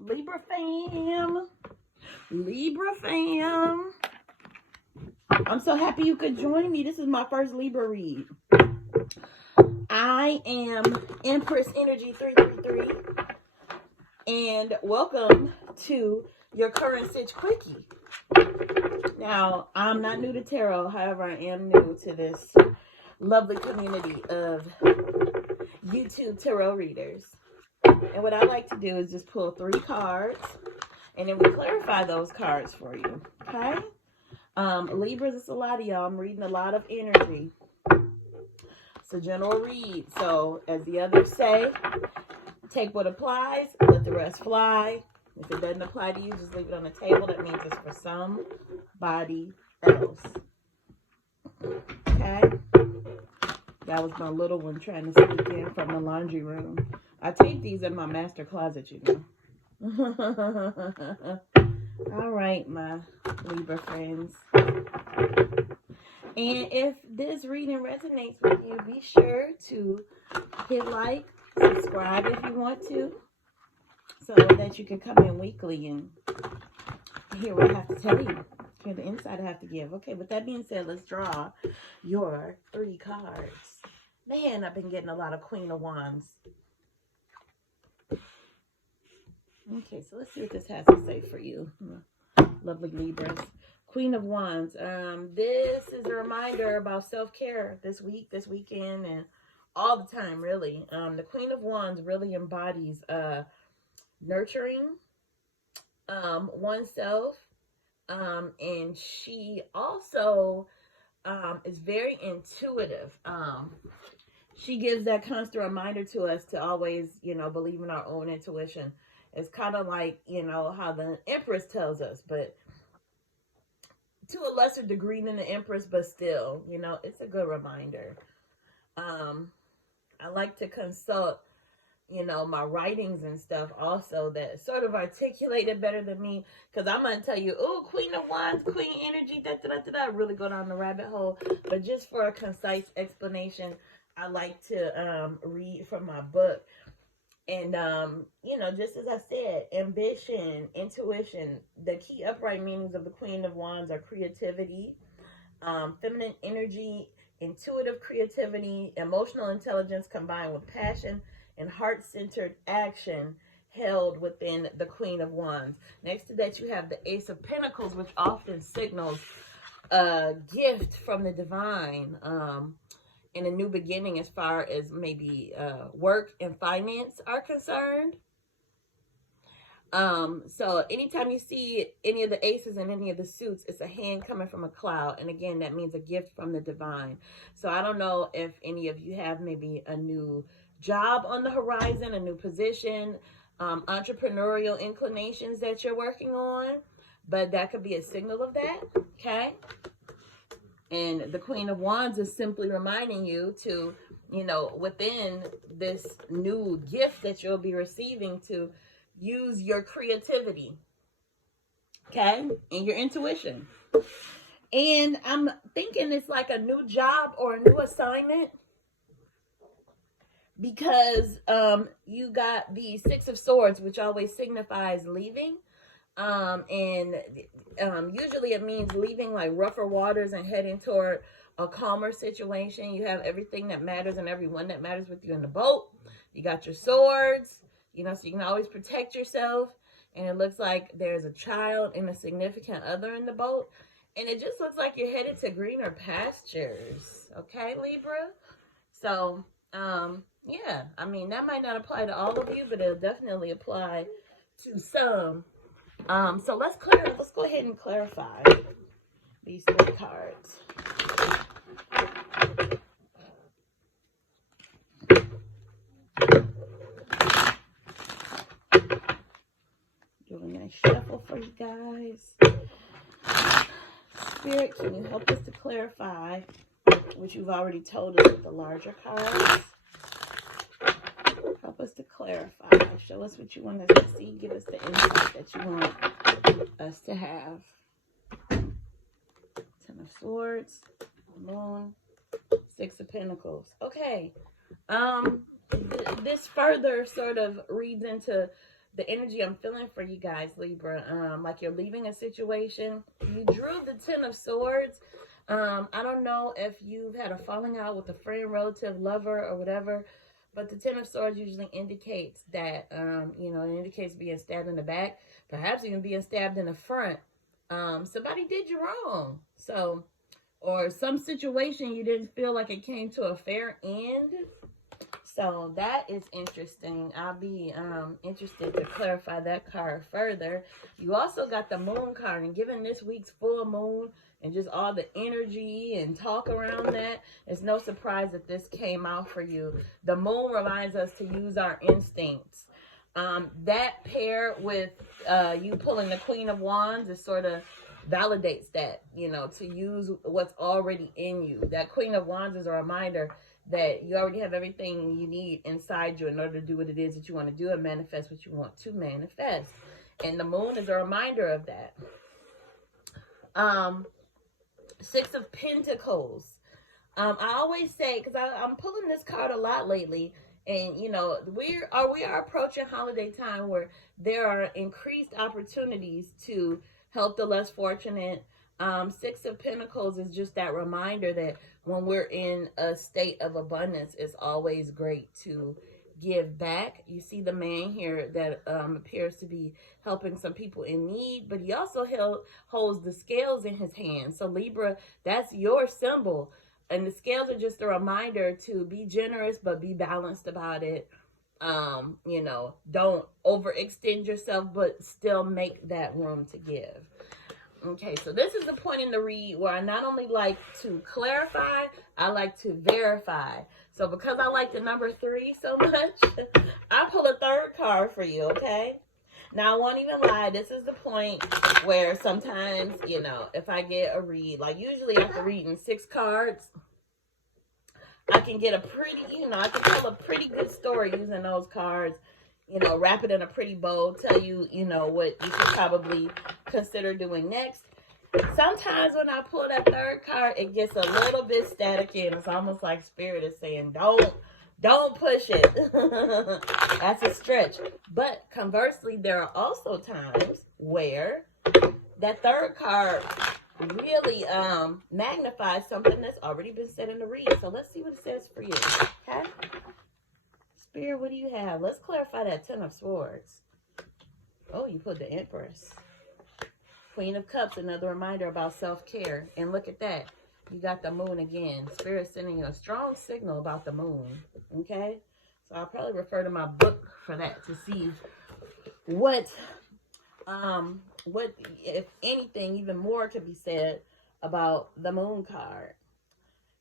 Libra fam. Libra fam. I'm so happy you could join me. This is my first Libra read. I am Empress Energy 333. And welcome to your current Sitch Quickie. Now, I'm not new to tarot. However, I am new to this lovely community of YouTube tarot readers. And what I like to do is just pull 3 cards, and then we clarify those cards for you. Okay? Libras, it's a lot of y'all. I'm reading a lot of energy. It's a general read. So, as the others say, take what applies, let the rest fly. If it doesn't apply to you, just leave it on the table. That means it's for somebody else. Okay? That was my little one trying to sneak in from the laundry room. I take these in my master closet, you know. All right, my Libra friends. And if this reading resonates with you, be sure to hit like, subscribe if you want to, so that you can come in weekly and hear what I have to tell you, hear the insight I have to give. Okay, with that being said, let's draw your 3 cards. Man, I've been getting a lot of Queen of Wands. Okay, so let's see what this has to say for you, lovely Libras. Queen of Wands. This is a reminder about self-care this week, this weekend, and all the time, really. The Queen of Wands really embodies nurturing oneself, and she also is very intuitive. She gives that constant reminder to us to always, believe in our own intuition. It's kind of like, how the Empress tells us, but to a lesser degree than the Empress, but still, it's a good reminder. I like to consult, my writings and stuff also that sort of articulate it better than me, because I'm going to tell you, oh, Queen of Wands, Queen energy, really go down the rabbit hole. But just for a concise explanation, I like to read from my book. And, just as I said, ambition, intuition, the key upright meanings of the Queen of Wands are creativity, feminine energy, intuitive creativity, emotional intelligence combined with passion, and heart-centered action held within the Queen of Wands. Next to that, you have the Ace of Pentacles, which often signals a gift from the divine, in a new beginning as far as maybe work and finance are concerned. So anytime you see any of the aces and any of the suits, it's a hand coming from a cloud. And again, that means a gift from the divine. So I don't know if any of you have maybe a new job on the horizon, a new position, entrepreneurial inclinations that you're working on, but that could be a signal of that. Okay. And the Queen of Wands is simply reminding you to, within this new gift that you'll be receiving, to use your creativity, okay, and your intuition. And I'm thinking it's like a new job or a new assignment, because you got the 6 of Swords, which always signifies leaving. And usually it means leaving like rougher waters and heading toward a calmer situation. You have everything that matters and everyone that matters with you in the boat. You got your swords, so you can always protect yourself. And it looks like there's a child and a significant other in the boat. And it just looks like you're headed to greener pastures. Okay, Libra? So, yeah, I mean, that might not apply to all of you, but it'll definitely apply to some. So let's go ahead and clarify these 3 cards. Do a nice shuffle for you guys. Spirit, can you help us to clarify what you've already told us with the larger cards? Help us to clarify. Show us what you want us to see. Give us the insight that you want us to have. 10 of Swords, Moon, 6 of Pentacles. Okay. This further sort of reads into the energy I'm feeling for you guys, Libra, like you're leaving a situation. You drew the Ten of Swords. I don't know if you've had a falling out with a friend, relative, lover, or whatever, but the Ten of Swords usually indicates that, you know, it indicates being stabbed in the back, perhaps even being stabbed in the front. Somebody did you wrong. So, or some situation you didn't feel like it came to a fair end. So that is interesting. I'll be interested to clarify that card further. You also got the Moon card, and given this week's full moon and just all the energy and talk around that, it's no surprise that this came out for you. The moon reminds us to use our instincts. That paired with you pulling the Queen of Wands, it sort of validates that, you know, to use what's already in you. That Queen of Wands is a reminder that you already have everything you need inside you in order to do what it is that you want to do and manifest what you want to manifest. And the moon is a reminder of that. Six of Pentacles. I always say, because I'm pulling this card a lot lately, and you know, we are approaching holiday time where there are increased opportunities to help the less fortunate. Six of Pentacles is just that reminder that when we're in a state of abundance, it's always great to give back. You see the man here that appears to be helping some people in need, but he also holds the scales in his hand. So Libra, that's your symbol. And the scales are just a reminder to be generous, but be balanced about it. You know, don't overextend yourself, but still make that room to give. Okay, so this is the point in the read where I not only like to clarify, I like to verify. So because I like the number 3 so much, I pull a third card for you, okay? Now, I won't even lie. This is the point where sometimes, you know, if I get a read, like usually after reading 6 cards, I can get a pretty, you know, I can tell a pretty good story using those cards. You know, wrap it in a pretty bow, tell you, you know, what you should probably consider doing next. Sometimes when I pull that third card, it gets a little bit staticky, and it's almost like Spirit is saying, don't push it. That's a stretch. But conversely, there are also times where that third card really magnifies something that's already been said in the read. So let's see what it says for you, okay? Spirit, what do you have? Let's clarify that Ten of Swords. Oh, you put the Empress. Queen of Cups, another reminder about self-care. And look at that. You got the moon again. Spirit sending you a strong signal about the moon. Okay? So I'll probably refer to my book for that to see what if anything, even more could be said about the moon card.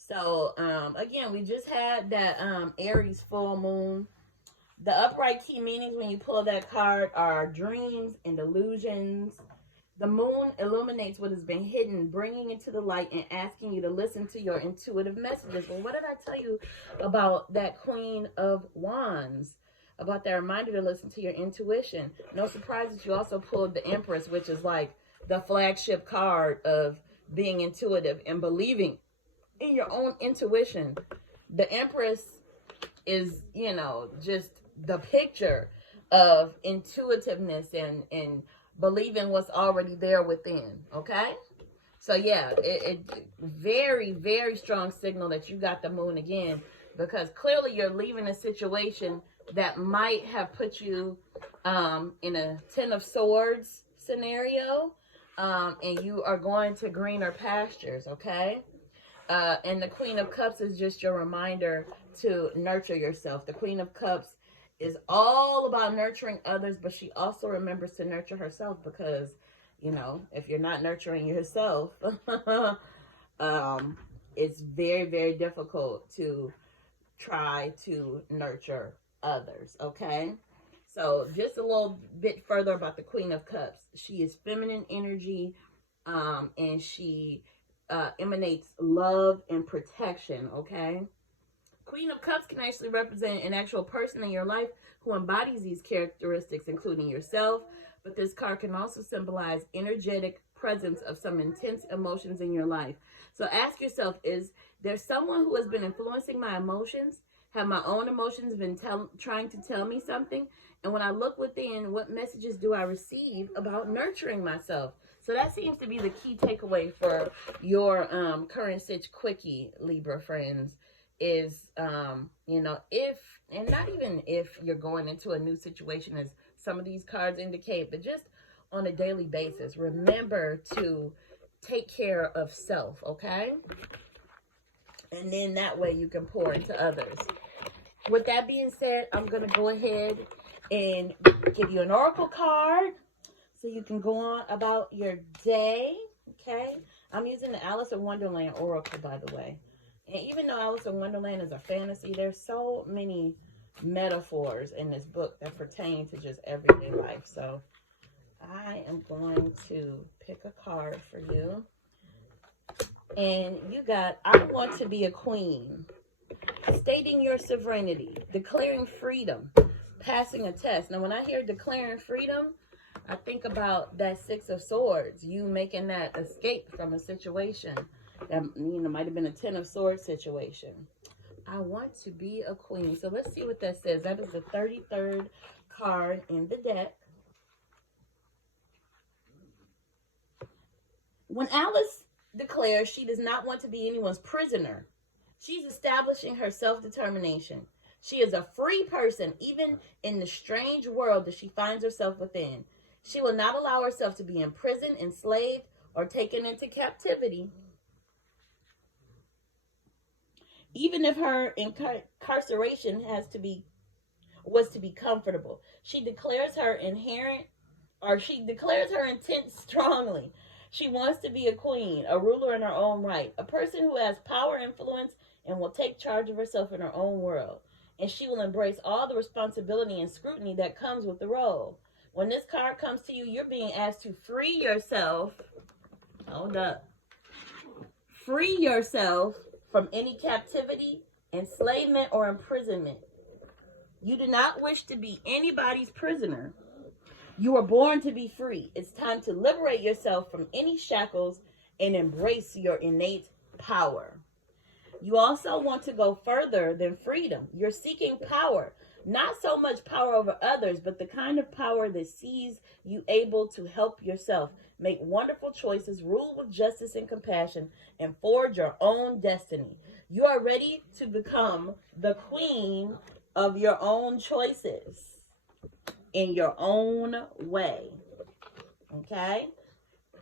So, again, we just had that Aries full moon. The upright key meanings when you pull that card are dreams and illusions. The moon illuminates what has been hidden, bringing it to the light and asking you to listen to your intuitive messages. Well, what did I tell you about that Queen of Wands? About that reminder to listen to your intuition. No surprise that you also pulled the Empress, which is like the flagship card of being intuitive and believing in your own intuition. The Empress is, you know, just the picture of intuitiveness and believing what's already there within, okay? So yeah, it very, very strong signal that you got the moon again, because clearly you're leaving a situation that might have put you in a Ten of Swords scenario, and you are going to greener pastures, okay? And the Queen of Cups is just your reminder to nurture yourself. The Queen of Cups is all about nurturing others, but she also remembers to nurture herself because, you know, if you're not nurturing yourself, it's very, very difficult to try to nurture others, okay? So just a little bit further about the Queen of Cups. She is feminine energy, and she emanates love and protection, okay? Queen of Cups can actually represent an actual person in your life who embodies these characteristics, including yourself. But this card can also symbolize energetic presence of some intense emotions in your life. So ask yourself, is there someone who has been influencing my emotions? Have my own emotions been trying to tell me something? And when I look within, what messages do I receive about nurturing myself? So that seems to be the key takeaway for your current Sitch Quickie, Libra friends, is, you know, if, and not even if you're going into a new situation, as some of these cards indicate, but just on a daily basis, remember to take care of self, okay? And then that way you can pour into others. With that being said, I'm going to go ahead and give you an oracle card so you can go on about your day, okay? I'm using the Alice in Wonderland oracle, by the way. And even though Alice in Wonderland is a fantasy, there's so many metaphors in this book that pertain to just everyday life. So I am going to pick a card for you. And you got, I want to be a queen. Stating your sovereignty, declaring freedom, passing a test. Now, when I hear declaring freedom, I think about that Six of Swords, you making that escape from a situation that, you know, might have been a Ten of Swords situation. I want to be a queen. So let's see what that says. That is the 33rd card in the deck. When Alice declares she does not want to be anyone's prisoner, she's establishing her self-determination. She is a free person, even in the strange world that she finds herself within. She will not allow herself to be imprisoned, enslaved, or taken into captivity. Even if her incarceration was to be comfortable. She declares her intent strongly. She wants to be a queen, a ruler in her own right, a person who has power, influence, and will take charge of herself in her own world. And she will embrace all the responsibility and scrutiny that comes with the role. When this card comes to you, you're being asked to free yourself. Hold up. Free yourself from any captivity, enslavement, or imprisonment. You do not wish to be anybody's prisoner. You were born to be free. It's time to liberate yourself from any shackles and embrace your innate power. You also want to go further than freedom. You're seeking power. Not so much power over others, but the kind of power that sees you able to help yourself, make wonderful choices, rule with justice and compassion, and forge your own destiny. You are ready to become the queen of your own choices in your own way. Okay?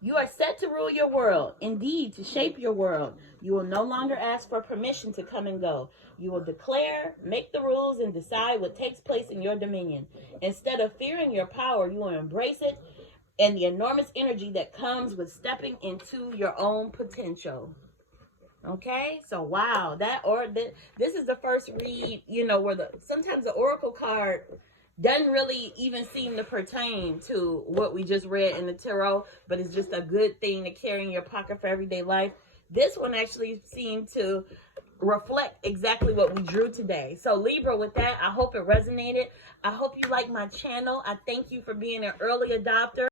You are set to rule your world, indeed, to shape your world. You will no longer ask for permission to come and go. You will declare, make the rules, and decide what takes place in your dominion. Instead of fearing your power, you will embrace it and the enormous energy that comes with stepping into your own potential. Okay? So, wow. This is the first read, you know, where sometimes the oracle card doesn't really even seem to pertain to what we just read in the tarot, but it's just a good thing to carry in your pocket for everyday life. This one actually seemed to reflect exactly what we drew today. So Libra, with that, I hope it resonated. I hope you like my channel. I thank you for being an early adopter.